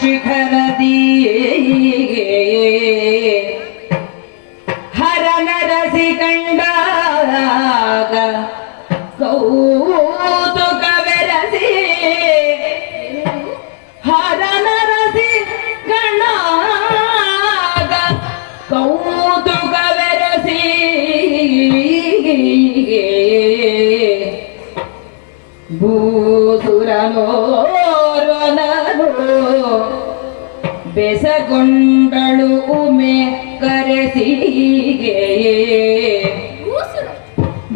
ಶಿಖರದಿ ಹರನರಸಿ ಕಂಡಾಗ ಕೌತುಕ ಬೆರಸಿ ಹರನರಸಿ ಕಂಡಾಗ ಕೌತುಕ ಬೆರಸಿ ಭೂಸುರನೋರ್ವನನು ಬೆಸಗೊಂಡಳು ಉಮೆ ಕರೆಸಿಗೆ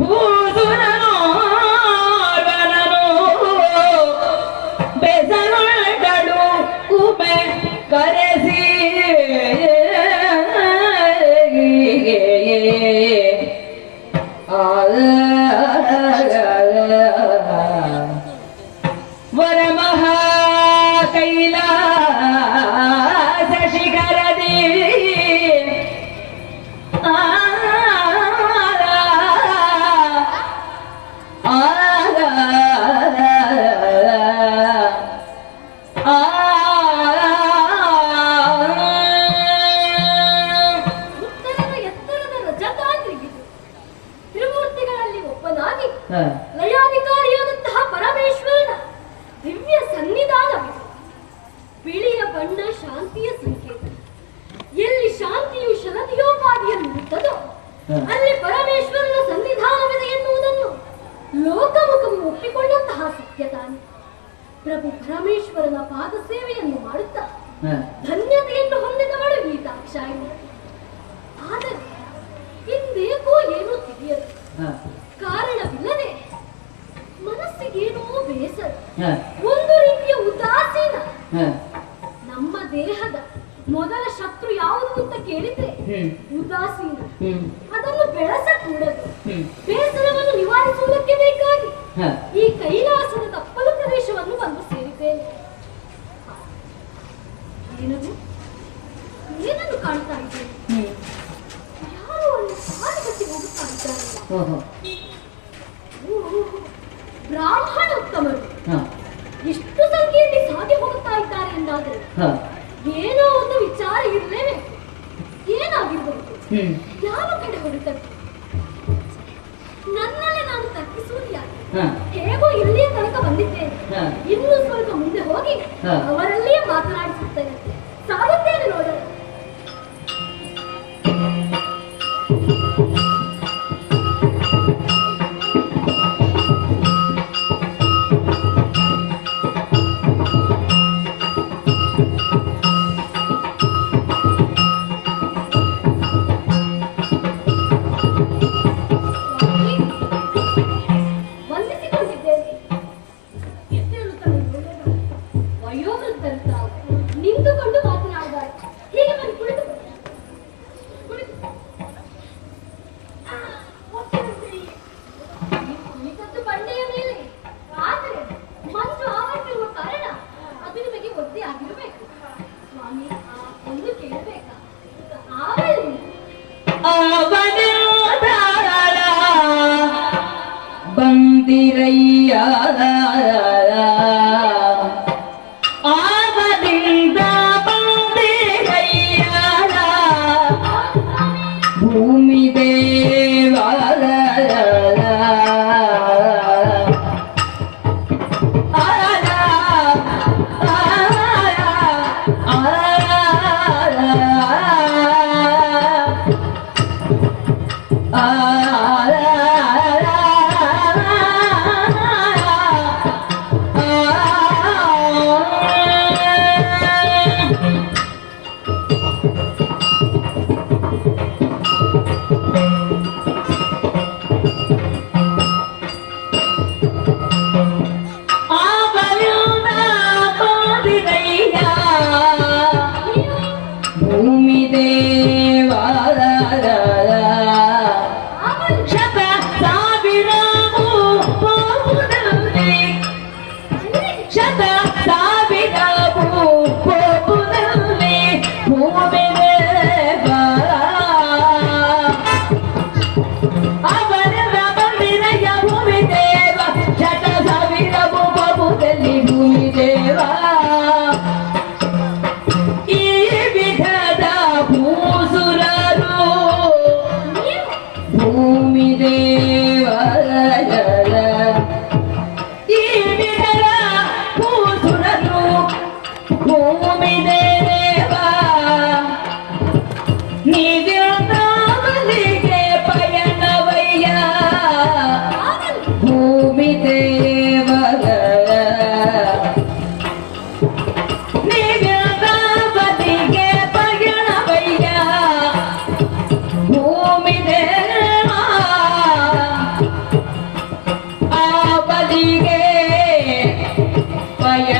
ಭೂಸುರನೋರ್ವನನು ಬೆಸಗೊಂಡಳು ಉಮೆ ಕರೆಸಿ ವರಮಹಾ ಕೈಲಾಸ ಶಿಖರದಿ ಲಯಾಧಿಕಾರಿಯಾದಂತಹ ಪರಮೇಶ್ವರನ ದಿವ್ಯ ಸನ್ನಿಧಾನವಿದೆ. ಬಿಳಿಯ ಬಣ್ಣ ಶಾಂತಿಯ ಸಂಕೇತ. ಎಲ್ಲಿ ಶಾಂತಿಯು ಶರದಿಯೋಪಾದಿಯನ್ನು ಬಿಟ್ಟದೋ ಅಲ್ಲಿ ಪರಮೇಶ್ವರನ ಸನ್ನಿಧಾನವಿದೆ ಎನ್ನುವುದನ್ನು ಲೋಕಮುಖವು ಒಪ್ಪಿಕೊಂಡಂತಹ ಸತ್ಯ ತಾನೆ. ಪ್ರಭು ಪರಮೇಶ್ವರನ ಪಾದ ಸೇವೆಯನ್ನು ಮಾಡುತ್ತಾ ಧನ್ಯತೆಯನ್ನು ಹೊಂದಿದವಳು ಈ ದಾಕ್ಷಾಯಿಣಿ. ಆದರೆ ಇಂದೇಕೋ ಏನೋ ತಿಳಿಯದು. ಕಾರಣವಿಲ್ಲದೆ ಮನಸ್ಸಿಗೇನೋ ಬೇಸರ, ಒಂದು ರೀತಿಯ ಉದಾಸೀನ. ನಮ್ಮ ದೇಹದ ಮೊದಲ ಶತ್ರು ಯಾವುದು ಅಂತ ಕೇಳಿದ್ರೆ ಉದಾಸೀನ. ಅದನ್ನು ಬೆಳೆಸಕೂಡದು. ಬೇಸರವನ್ನು ನಿವಾರಿಸುವುದಕ್ಕೆ ಬೇಕಾಗಿ ಈ ಕೈಲಾಸದ ತಪ್ಪಲು ಪ್ರದೇಶವನ್ನು ಬಂದು ಸೇರಿದ್ದೇನೆ. ಏನನ್ನು ಕಾಣ್ತಾ ಇದ್ದೇನೆ? ಯಾರೋ ಅಲ್ಲಿ ಕಾಲುಗಟ್ಟಿ ಹೋಗುತ್ತಾ ಇದ್ದಾರೆ. ಬ್ರಾಹ್ಮಣೋತ್ತಮರು ಎಷ್ಟು ಸಂಖ್ಯೆಯಲ್ಲಿ ಸಾಗಿ ಹೋಗುತ್ತಾ ಇದ್ದಾರೆ ಎಂದಾದರೆ ಏನೋ ಒಂದು ವಿಚಾರ ಇರಲೇಬೇಕು. ಏನಾಗಿರಬಹುದು? ಯಾವ ಕಡೆ ಹೊರಟದ್ದು? ನನ್ನಲ್ಲೇ ನಾನು ತರ್ಕಿಸುವುದು ಯಾಕೆ? ಹೇಗೋ ಇಲ್ಲಿಯ ತನಕ ಬಂದಿದ್ದೇನೆ. ಇನ್ನೂ ಸ್ವಲ್ಪ ಮುಂದೆ ಹೋಗಿ ಅವರಲ್ಲಿಯೇ ಮಾತನಾಡಿಸುತ್ತೇನೆ. ಸಾಗುತ್ತೇನೆ ನೋಡೋಣ. ನಿಂತುಕೊಂಡು ಮಾತನಾಡಿದ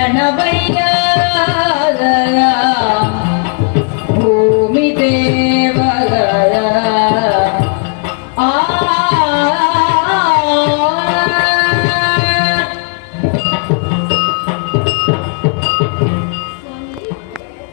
ಶರಣವಯ್ಯ